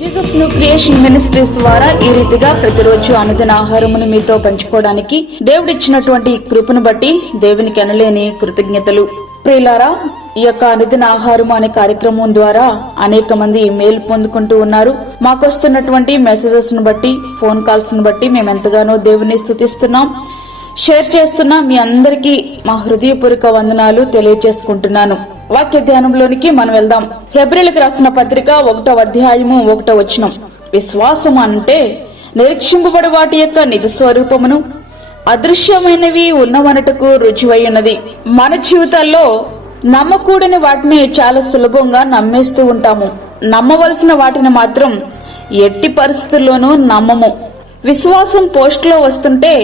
Jesus new creation ministries ద్వారా ఈ రీతిగా ప్రతిరోజు అనుదిన ఆహారమును మీతో పంచుకోవడానికి దేవుడిచ్చినటువంటి కృపను బట్టి దేవునికి అనలేని కృతజ్ఞతలు. ప్రియులారా, ఈ యొక్క అనుదిన ఆహారము అనే కార్యక్రమం ద్వారా అనేక మంది మేలు పొందుకుంటూ ఉన్నారు. మాకొస్తున్నటువంటి మెసేజెస్ ను బట్టి, ఫోన్ కాల్స్ ను బట్టి మేము ఎంతగానో దేవుని స్తుతిస్తున్నాం. షేర్ చేస్తున్న మీ అందరికీ మా హృదయపూర్వక వందనాలు తెలియజేసుకుంటున్నాను. వాక్య ధ్యానంలోనికి మనం వెళ్దాం. హెబ్రీలకు రాసిన పత్రిక 1వ అధ్యాయము 1వ వచనం. విశ్వాసం అంటే నిరీక్షింపబడి వాటి యొక్క నిజ స్వరూపమును, అదృశ్యమైనవి ఉన్నవనటకు రుజువై ఉన్నది. మన జీవితాల్లో నమ్మకూడని వాటిని చాలా సులభంగా నమ్మేస్తూ ఉంటాము. నమ్మవలసిన వాటిని మాత్రం ఎట్టి పరిస్థితుల్లోనూ నమ్మము. విశ్వాసం పోస్ట్ లో వస్తుంటే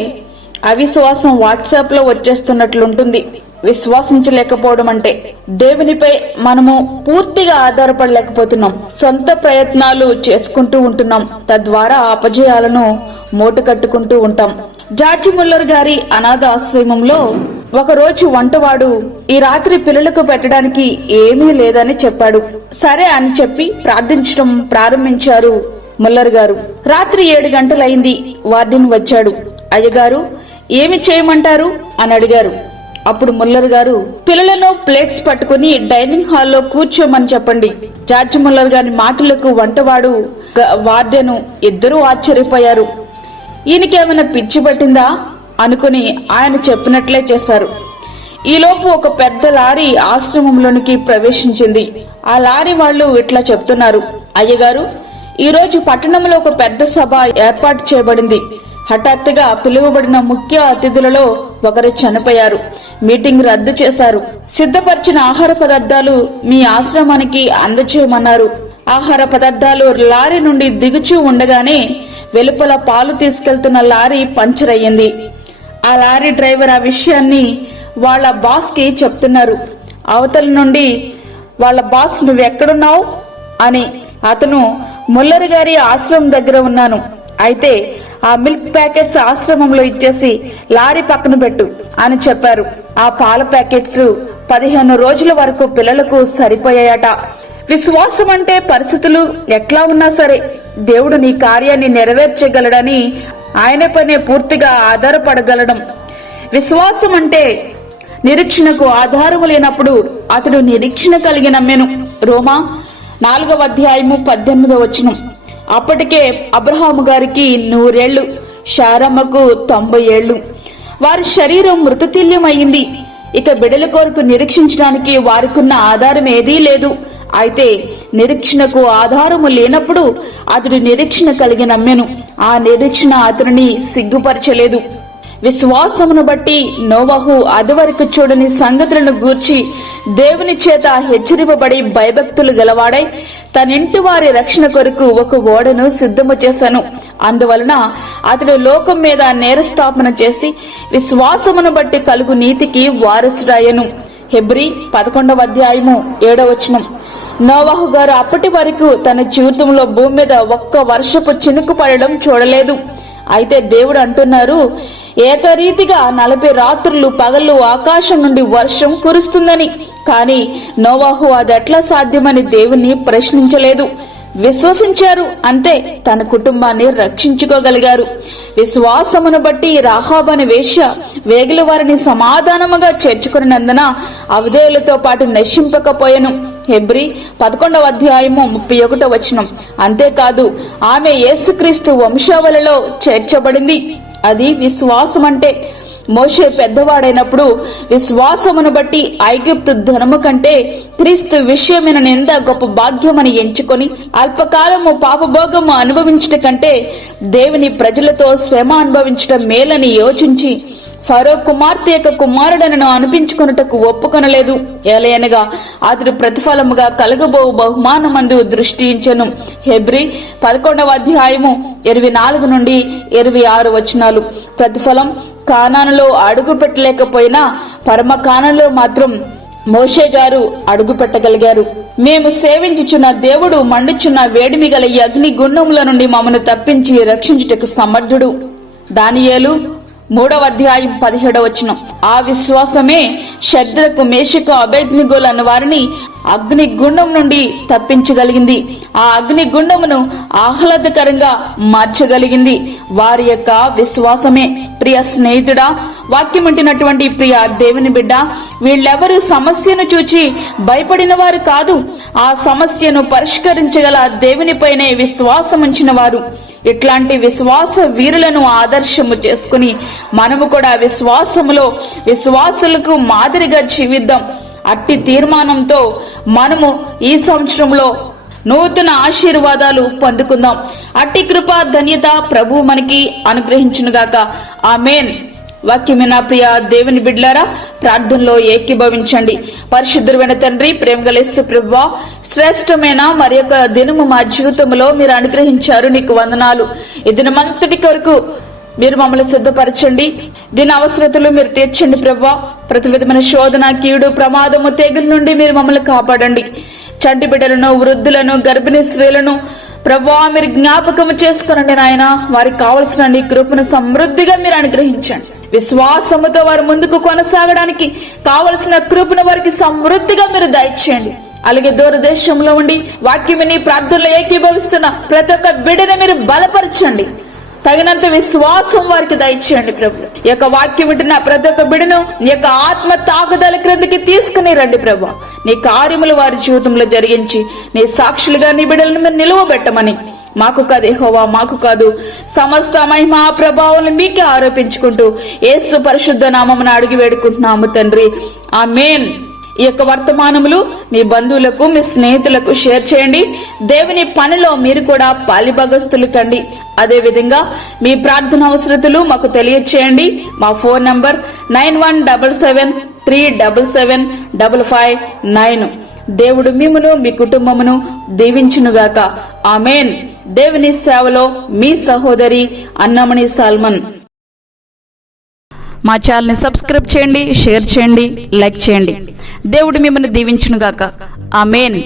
అవిశ్వాసం వాట్సాప్ లో వచ్చేస్తున్నట్లుంటుంది. విశ్వాసించలేకపోవడం అంటే దేవునిపై మనము పూర్తిగా ఆధారపడలేకపోతున్నాం. సొంత ప్రయత్నాలు చేసుకుంటూ ఉంటున్నాం. తద్వారా అపజయాలను మూట కట్టుకుంటూ ఉంటాం. జార్జి ముల్లర్ గారి అనాథ ఆశ్రమంలో ఒకరోజు వంటవాడు ఈ రాత్రి పిల్లలకు పెట్టడానికి ఏమీ లేదని చెప్పాడు. సరే అని చెప్పి ప్రార్థించడం ప్రారంభించారు ముల్లర్ గారు. రాత్రి 7 గంటలైంది. వార్డెన్ వచ్చాడు. అయ్యగారు, ఏమి చేయమంటారు అని అడిగారు. అప్పుడు ముల్లర్ గారు, పిల్లలను ప్లేట్స్ పట్టుకుని డైనింగ్ హాల్లో కూర్చోమని చెప్పండి. జార్జి ముల్లర్ గారి మాటలకు వంటవాడు, వార్డెను ఇద్దరూ ఆశ్చర్యపోయారు. ఈయనకేమైనా పిచ్చి పట్టిందా అనుకుని ఆయన చెప్పినట్లే చేశారు. ఈలోపు ఒక పెద్ద లారీ ఆశ్రమంలోనికి ప్రవేశించింది. ఆ లారీ వాళ్ళు ఇట్లా చెప్తున్నారు, అయ్యగారు, ఈరోజు పట్టణంలో ఒక పెద్ద సభ ఏర్పాటు చేయబడింది. హఠాత్తుగా పిలువబడిన ముఖ్య అతిథులలో ఒకరు చనిపోయారు. మీటింగ్ రద్దు చేశారు. సిద్ధపరిచిన ఆహార పదార్థాలు మీ ఆశ్రమానికి అందచేయమన్నారు. ఆహార పదార్థాలు లారీ నుండి దిగుచూ ఉండగానే వెలుపల పాలు తీసుకెళ్తున్న లారీ పంచర్ అయ్యింది. ఆ లారీ డ్రైవర్ ఆ విషయాన్ని వాళ్ళ బాస్ కి చెప్తున్నారు. అవతల నుండి వాళ్ళ బాస్, నువ్వెక్కడున్నావు అని. అతను, ముల్లర్ గారి ఆశ్రమం దగ్గర ఉన్నాను. అయితే ఆ మిల్క్ ప్యాకెట్స్ ఆశ్రమంలో ఇచ్చేసి లారీ పక్కన పెట్టు అని చెప్పారు. ఆ పాల ప్యాకెట్స్ 15 రోజుల వరకు పిల్లలకు సరిపోయాయట. విశ్వాసం అంటే పరిస్థితులు ఎట్లా ఉన్నా సరే దేవుడు నీ కార్యాన్ని నెరవేర్చగలడని ఆయన పైనే పూర్తిగా ఆధారపడగలడం. విశ్వాసం అంటే నిరీక్షణకు ఆధారము లేనప్పుడు అతడు నిరీక్షణ కలిగి నమ్మెను. రోమా 4వ అధ్యాయము 18వ వచనం. అప్పటికే అబ్రహాము గారికి 100 ఏళ్లు, శారమ్మకు 90 ఏళ్లు. వారి శరీరం మృతతుల్యమైంది. ఇక బిడ్డల కొరకు నిరీక్షించడానికి వారికున్న ఆధారం ఏదీ లేదు. అయితే నిరీక్షణకు ఆధారము లేనప్పుడు అతడు నిరీక్షణ కలిగి నమ్మెను. ఆ నిరీక్షణ అతనిని సిగ్గుపరచలేదు. విశ్వాసమును బట్టి నోవహు అదివరకు చూడని సంగతులను గూర్చి దేవుని చేత హెచ్చరింపబడి భయభక్తులు గలవాడై తనింటి వారి రక్షణ కొరకు ఒక ఓడను సిద్ధము చేశాను. అందువలన అతడు లోకం మీద నేరస్థాపన చేసి విశ్వాసమును బట్టి కలుగు నీతికి వారసుడాయను. హెబ్రీ 11వ అధ్యాయము 7వ వచనం. నోవహు గారు అప్పటి వరకు తన జీవితంలో భూమి మీద ఒక్క వర్షపు చినుకు పడడం చూడలేదు. అయితే దేవుడు అంటున్నారు, ఏకరీతిగా 40 రాత్రులు పగళ్ళు ఆకాశం నుండి వర్షం కురుస్తుందని. కానీ నోవహు అది ఎట్లా సాధ్యమని దేవుని ప్రశ్నించలేదు. విశ్వసించారు, అంతే. తన కుటుంబాన్ని రక్షించుకోగలిగారు. విశ్వాసమును బట్టి రాహాబు అనే వేశ్య వేగుల వారిని సమాధానముగా చేర్చుకున్నందున అవధేయులతో పాటు నశింపకపోయెను. హెబ్రీ 11వ అధ్యాయము 31వ వచనం. అంతేకాదు, ఆమె యేసుక్రీస్తు వంశావళిలో చేర్చబడింది. అది విశ్వాసం అంటే. మోషే పెద్దవాడైనప్పుడు విశ్వాసమును బట్టి ఐగుప్తు ధనము కంటే క్రీస్తు విషయమైన నింద గొప్ప భాగ్యమని ఎంచుకొని అల్పకాలము పాపభోగము అనుభవించట కంటే దేవుని ప్రజలతో శ్రమ అనుభవించటం మేలని యోచించి ఫరో కుమార్తె యొక్క కుమారుడనను అనిపించుకొనుటకు ఒప్పుకొనలేదు. ఏలయనగా అతడు ప్రతిఫలముగా కలగబో బహుమానమందు దృష్టించెను. హెబ్రీ 11వ అధ్యాయము 24 నుండి 26 వచనాలు. ప్రతిఫలం కానానులో అడుగు పెట్టలేకపోయినా పరమ కానానులో మాత్రం మోషే గారు అడుగు పెట్టగలిగారు. మేము సేవించుచున్న దేవుడు మండుచున్న వేడిమి గల అగ్ని గుండముల నుండి మమ్మను తప్పించి రక్షించుటకు సమర్థుడు. దానియేలు 3వ అధ్యాయం 17వ వచనం. ఆ విశ్వాసమే షద్రకు, మేషకు, అబేద్నెగోలు అన్న వారిని అగ్నిగుండం నుండి తప్పించగలిగింది. ఆ అగ్నిగుండమును ఆహ్లాదకరంగా మార్చగలిగింది వారి యొక్క విశ్వాసమే. ప్రియ స్నేహితుడా, వాక్యం ఉంటున్నటువంటి ప్రియ దేవుని బిడ్డ, వీళ్ళెవరూ సమస్యను చూచి భయపడిన వారు కాదు. ఆ సమస్యను పరిష్కరించగల దేవునిపైనే విశ్వాసం ఉంచిన వారు. ఇట్లాంటి విశ్వాస వీరులను ఆదర్శము చేసుకుని మనము కూడా విశ్వాసులకు మాదిరిగా జీవిద్దాం. అట్టి తీర్మానంతో మనము ఈ సంవత్సరంలో నూతన ఆశీర్వాదాలు పొందుకుందాం. అట్టి కృపా ధన్యత ప్రభు మనకి అనుగ్రహించునుగాక. ఆమేన్. వాక్యమైన ప్రియ దేవుని బిడ్లారా, ప్రార్థనలో ఏకీభవించండి. పరిశుద్ధుడైన తండ్రి, ప్రేమగల యేసు ప్రభువా, శ్రేష్టమైన మరి యొక్క దినము మా జీవితంలో మీరు అనుగ్రహించారు, నీకు వందనాలు. ఈ దినమంతటి కొరకు మీరు మమ్మల్ని సిద్ధపరచండి. దీని అవసరతలు మీరు తీర్చండి ప్రభువా. ప్రతి విధమైన శోధన, కీడు, ప్రమాదము, తెగుల నుండి మీరు మమ్మల్ని కాపాడండి. చంటి బిడ్డలను, వృద్ధులను, గర్భిణీ స్త్రీలను ప్రభువా మీరు జ్ఞాపకం చేసుకునండి నాయన. వారికి కావలసిన నీ కృపను సమృద్ధిగా మీరు అనుగ్రహించండి. విశ్వాసముతో వారు ముందుకు కొనసాగడానికి కావలసిన కృపను వారికి సమృద్ధిగా మీరు దయచేయండి. అలాగే దూరదేశంలో ఉండి వాక్యమని ప్రార్థనలో ఏకీభవిస్తున్న ప్రతి ఒక్క బిడ్డను మీరు బలపరచండి. తగినంత విశ్వాసం వారికి దయచేయండి ప్రభు. ఈ యొక్క వాక్యం వింటున్న ప్రతి ఒక్క బిడ్డను నీ యొక్క ఆత్మ తాకుదల క్రిందికి తీసుకుని రండి ప్రభు. నీ కార్యములు వారి జీవితంలో జరిగించి నీ సాక్షులుగా నీ బిడ్డలను మీరు నిలువబెట్టమని, మాకు కాదు యెహోవా, మాకు కాదు, సమస్త మహిమా ప్రభావాలను మీకే ఆరోపించుకుంటూ యేసు పరిశుద్ధ నామమున అడిగి వేడుకుంటున్నాము తండ్రి. ఆమేన్. ఈ యొక్క వర్తమానములు మీ బంధువులకు, మీ స్నేహితులకు షేర్ చేయండి. దేవుని పనిలో మీరు కూడా పాలిభాగస్తులు కండి. అదే విధంగా మీ ప్రార్థన అవసరతలు మాకు తెలియచేయండి. మా ఫోన్ నంబర్ 9177377559. దేవుడు మిమ్మును మీ కుటుంబమును దీవించునుగాక. ఆమేన్. దేవుని సేవలో మీ సహోదరి అన్నమణి సాల్మన్. మా ఛానల్ని సబ్స్క్రైబ్ చేయండి, షేర్ చేయండి, లైక్ చేయండి. దేవుడు మిమ్మల్ని దీవించునుగాక. ఆమేన్.